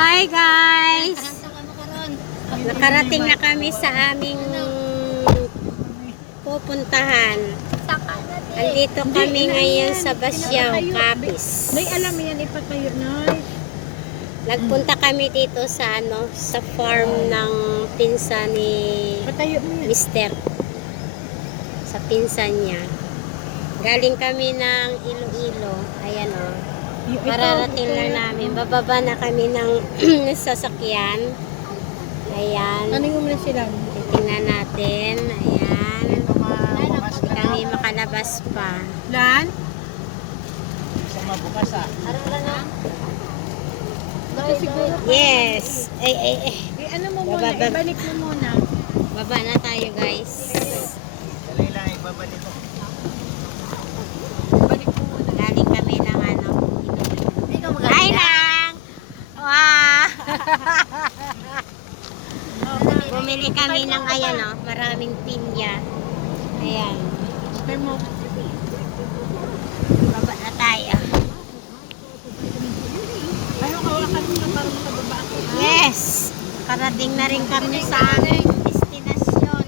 Hi guys! Nakarating na kami sa aming pupuntahan. Andito kami ngayon sa Basyang, Capiz. Nay, alam mo yan, ipatayo, Nay. Nagpunta kami dito sa sa farm ng pinsan ni Patayo mo yan. Mister. Sa pinsan niya. Galing kami ng Iloilo. Ayan o. Mararating lang namin. Bababa na kami ng sasakyan. Ayan. Ano yung muna sila? Titingnan natin. Ayan. Hindi kami makalabas pa. Lan? Sa mabukas Yes. Ay. Ano mo muna? Bababa. Ibalik mo muna. Baba na tayo guys. Dali lang, ibabalik ko. Ibalik mo muna. Galing kami ng Hi lang! Wow! Bumili kami ng maraming pinya. Ayan. Try mo. Baba na tayo. Ayaw kawakan mo na para makababa ako. Yes! Karating na rin kami sa aming destinasyon.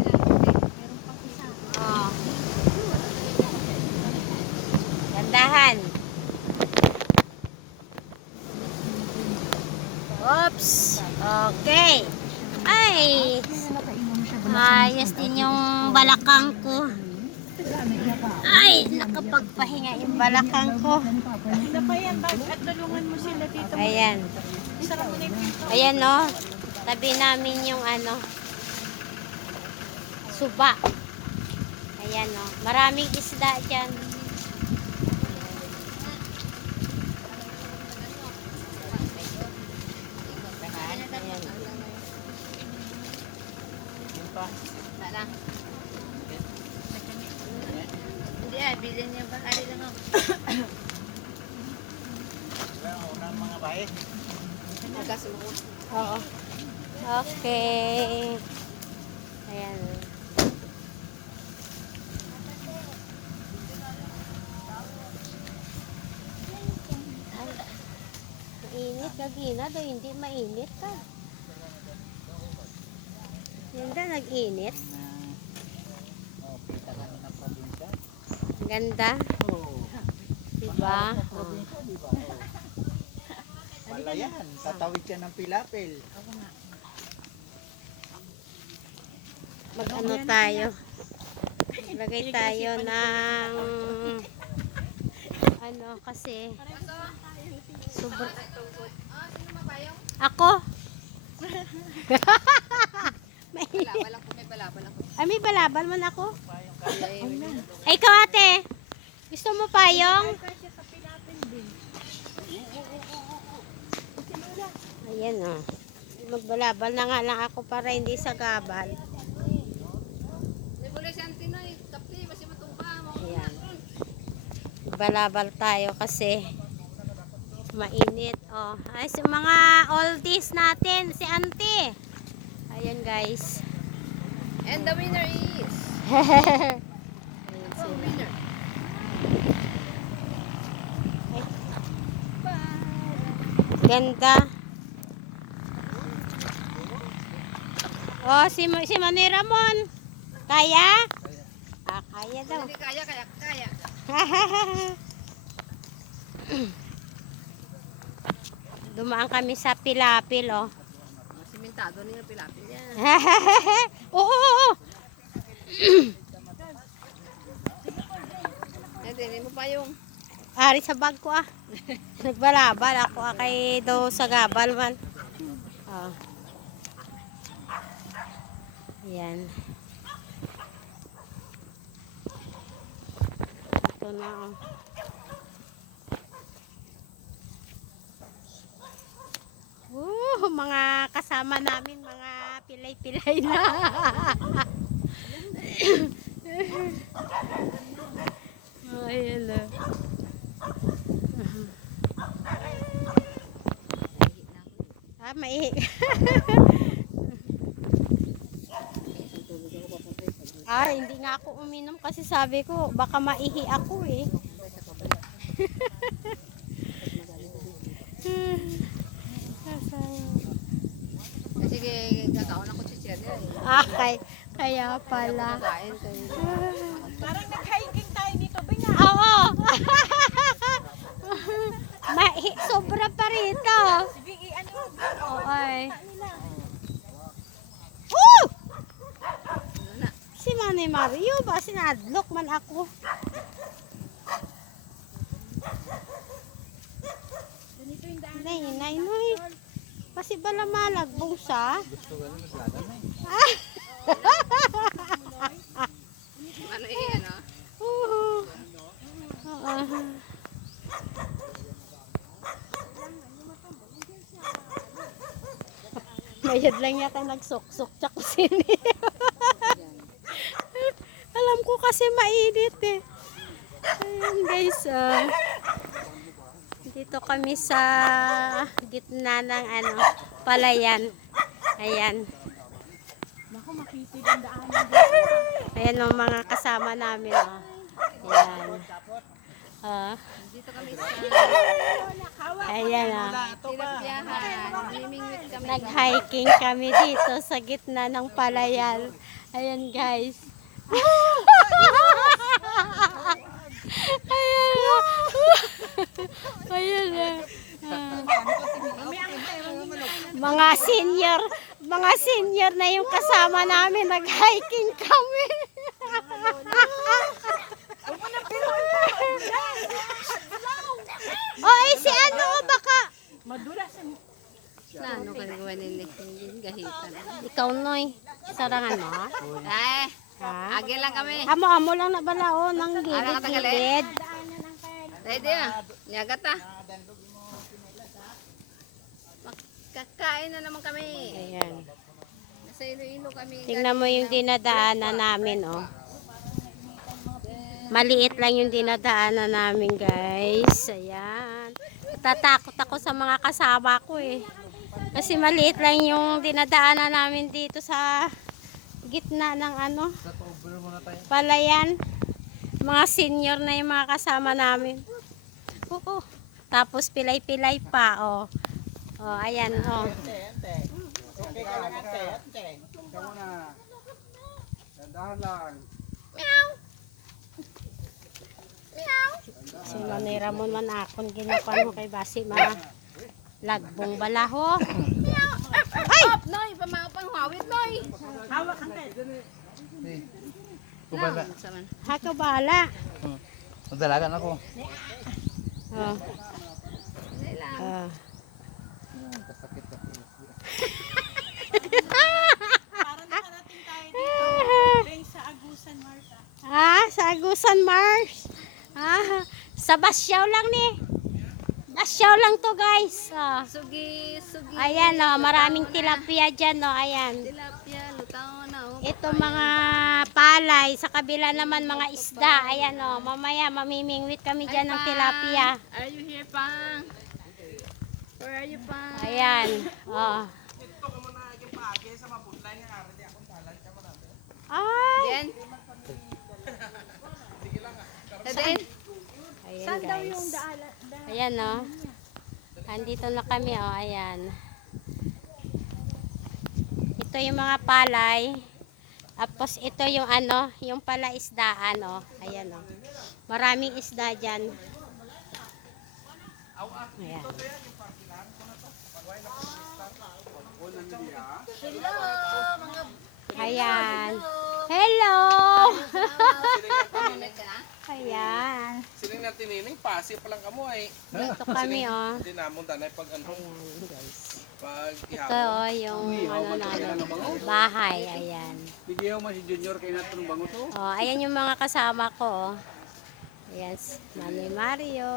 Oh. Gandahan. Oops! Okay. Ay! Ayos din yung balakang ko. Ay! Nakapagpahinga yung balakang ko. Ano pa yan? At tulungan mo sila dito. Ayan. Isara mo na yung pinto. Ayan no. Tabi namin yung suba. Ayan no. Maraming isda dyan. Hindi bilhin niya ba? Ari lang ako. Unang mga bae. Oo. Okay. Ayan. Mainit ka, Gina. Daw hindi mainit ka. Ganda, nag-init. Oh, kita kami ng probinsya. Ganda. Oo. Diba? Probinsya, diba? Wala yan. Tatawid siya ng pilapil. Mag-ano tayo. Lagay tayo ng kasi ako may balabal ako. Ay, may balabal man ako. Ay, ikaw ate. Gusto mo payong? Ayan o. Magbalabal na nga lang ako para hindi sa gabal. Ayan. Balabal tayo kasi mainit. Oh. Ay, sa mga oldies natin, si auntie. Ayan guys. And the winner is... Ayan sila. winner. Ganda. Oh, si Manoy Ramon. Kaya? Ah, kaya daw. Hindi kaya. Dumaan kami sa Pilapil, oh. Simentado niya pilapil yan. Oo. Hindi mo pa yung... Ari sa bag ko, ah. Nagbalabal ako, kay daw sa gabal man. Oh. Ayan. Ito na, oh. Mga kasama namin, mga pilay-pilay na. Oh, ayan na. Maihi. Hindi nga ako uminom kasi sabi ko, baka maihi ako eh. Sayang. kakaon ako si Cherry. Ah, kaya pala. Kain kayo. Parang nag-hiking tayo dito, Bina. Oo. Sobra pa rito. Sige, ano? Oo ay. Woo! Si Manay Mario ba? Sinadlok man ako. Nay, nay, nay. Kasi bala malagbong sa. Gusto ko lang maglada na eh. Ano eh, ano? Oo. Mayad lang yata nagsok-sok tsaka sini. Alam ko kasi mainit eh. Ayan guys, dito kami sa gitna ng palayan. Ayan. Naku, makitid ang daanan dito. Ayan ang mga kasama namin. Ayan. Dito kami sa Ayan Tilapyahan. Namimingwit kami. Nag-hiking kami dito sa gitna ng palayan. Ayan guys. Ayan. Ayan. Mga senior na yung kasama namin. Nag-hiking kami. Oh, si ano baka Madulas ang Na, ano ka nagawa nila? Hindi gahitan. ikaw noy sarangan mo? Eh, Ha? agi lang kami. Amo lang na balao ng gilid-gilid. Ready ah. Niyagat ah. Kakain na naman kami. Ayan. Nasa Iloilo kami. Tingnan mo yung dinadaanan namin, oh. Maliit lang yung dinadaanan namin, guys. Ayan. Tatakot ako sa mga kasama ko, eh. Kasi maliit lang yung dinadaanan namin dito sa gitna ng palayan. Mga senior na yung mga kasama namin. Oo. Tapos pilay-pilay pa, oh. Oh, ayan, oh. Okay ka lang, ate. Ikaw muna. Dandahan lang. Si Manay Ramon man akon ginukan mo kay basi mga lagbong balaho. Ay! Noy, pamangawit, Noy. hawak ang tayo. Kubala. Saman. Haka bala. Madalagan ako. Oh. Dali lang. Oh. Kasakit ako. Parang nakarating tayo dito. Ben, sa Agusan, Marta. Ah, sa Agusan Mars. Ah, sa Basyaw lang ni. Basyaw lang to, guys. Oh. Sugi. Ayan, oh, maraming tilapia dyan, oh. Ayan. Tilapia, lutaw na. Oh. Ito mga palay, sa kabila naman mga isda. Ayan, oh, mamaya mamimingwit kami dyan ng tilapia. Are you here, Pang? Where are you, Pang? Ayan, oh. Ay, Yan. Then, ayan guys. Ayan, oh. Andito na kami, oh. Ayan. Ito yung mga palay. Tapos ito yung yung palaisdaan, oh. Ayan, oh. Maraming isda dyan. Ayan. Ayan. Hello! Ayan. Sining natin nining pasi pa lang kamo ay. Dito kami, oh. Hindi namon tanay pag ano Ayan, guys. pag Ito, ihapon. oh, yung namin. Bahay, ayan. Bigyan mo si Junior kay natong bango to. Oh, ayan yung mga kasama ko. Oh. Yes, Mami Mario.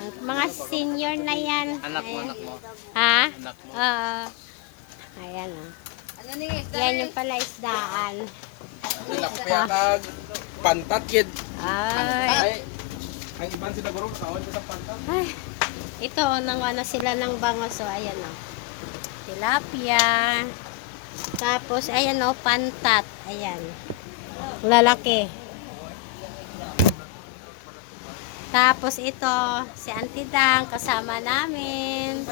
Ang mga senior na yan. Anak mo, Ayan. anak mo. Ha? Anak mo. Oo. Ayan, oh. ano ni? Yan yung pala isdaan. Tilapia kag pantat kid. Ay. Ay. Ang iban sila guro kaon sa pantat. Ay. Ito, nang sila ng bangos. So, ayan, oh. Tilapia. Tapos, ayan, oh, pantat. Ayan. Lalaki. Tapos, ito, si Auntie Dang, kasama namin.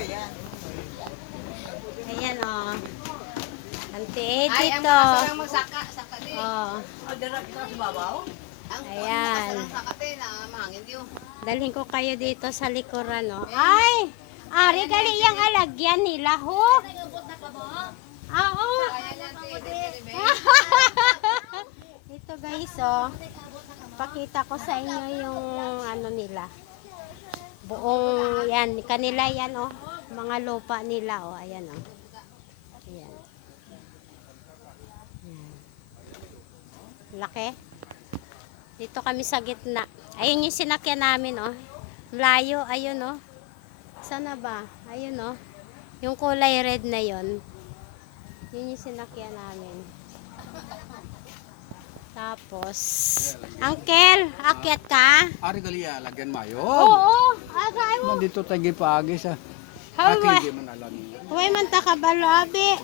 Ayan, oh. dito. Oh. Ayan. Dalhin ko kayo dito sa likuran, no? Ay! Ari, gali yung alagyan nila, ho? Oo. Ito guys, oh. Pakita ko sa inyo yung ano nila. Buong, yan, kanila yan, oh. Mga lupa nila, oh. Ayan, oh. Ayan. Ayan. Laki. Dito kami sa gitna. Ayun yung sinakyan namin, oh. Layo, ayun, oh. Sana ba? Ayun, oh. Yung kulay red na yon. Yun yung sinakyan namin. Tapos, Uncle, akyat ka? Ari gali lagyan mayo. Oo, agay mo. Dito tagi paagi sa. Hawa. Hindi man alam niya. Huwag man ta kabalabi.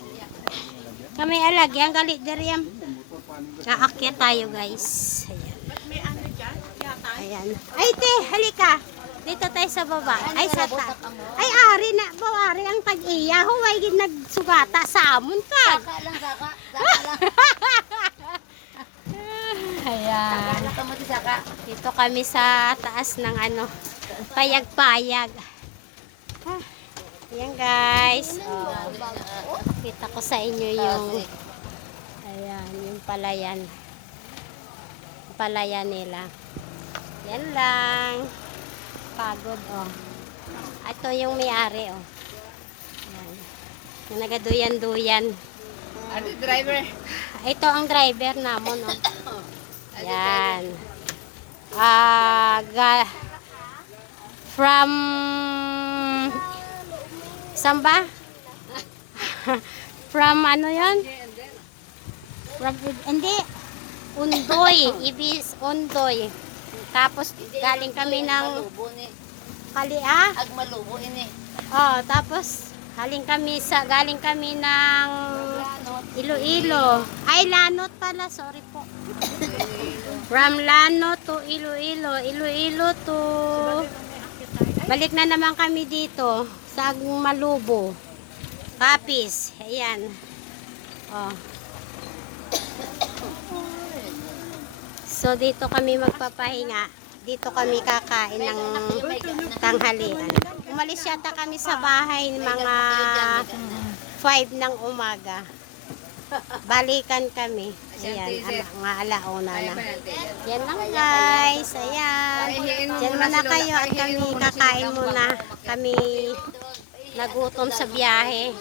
Kami alagyan, galit diriam. Aakyat tayo, guys. Ayan. Ba't may ano dyan? Yata. Ayan. Ay, te, halika. Dito tayo sa baba. Ay, sa ta. Ay, ari na. Bawari ang tag-iya. Huwag nagsugata sa amon ka. Saka lang. Ayan. Saka mo di saka. Dito kami sa taas ng ano, payag-payag. Ah, ayan guys. Oh, kita ko sa inyo yung, ayan, yung palayan. Yung palayan nila. Yan lang. Pagod, oh. Ito yung may-ari, oh. Ayan. Yung nagaduyan-duyan. Ano driver? Ito ang driver namon, oh. Yan. From saan ba? From ano yon? From, hindi. Undoy. Ibis Undoy. Tapos galing kami ng Malubo ni. Kalia. Agmalubo ini. Oh, tapos galing kami ng Iloilo. Ay, Lanot pala. Sorry po. From Lanot to Iloilo. Iloilo to... Balik na naman kami dito sa Malubo. Kapis. Ayan. Oh. So, dito kami magpapahinga. Dito kami kakain ng tanghalian. Umalis yata kami sa bahay mga 5 ng umaga. Balikan kami. Ayan, mga alauna na. Yan lang guys. Ayan. Diyan muna kayo at kami kakain muna. Kami nagutom sa biyahe.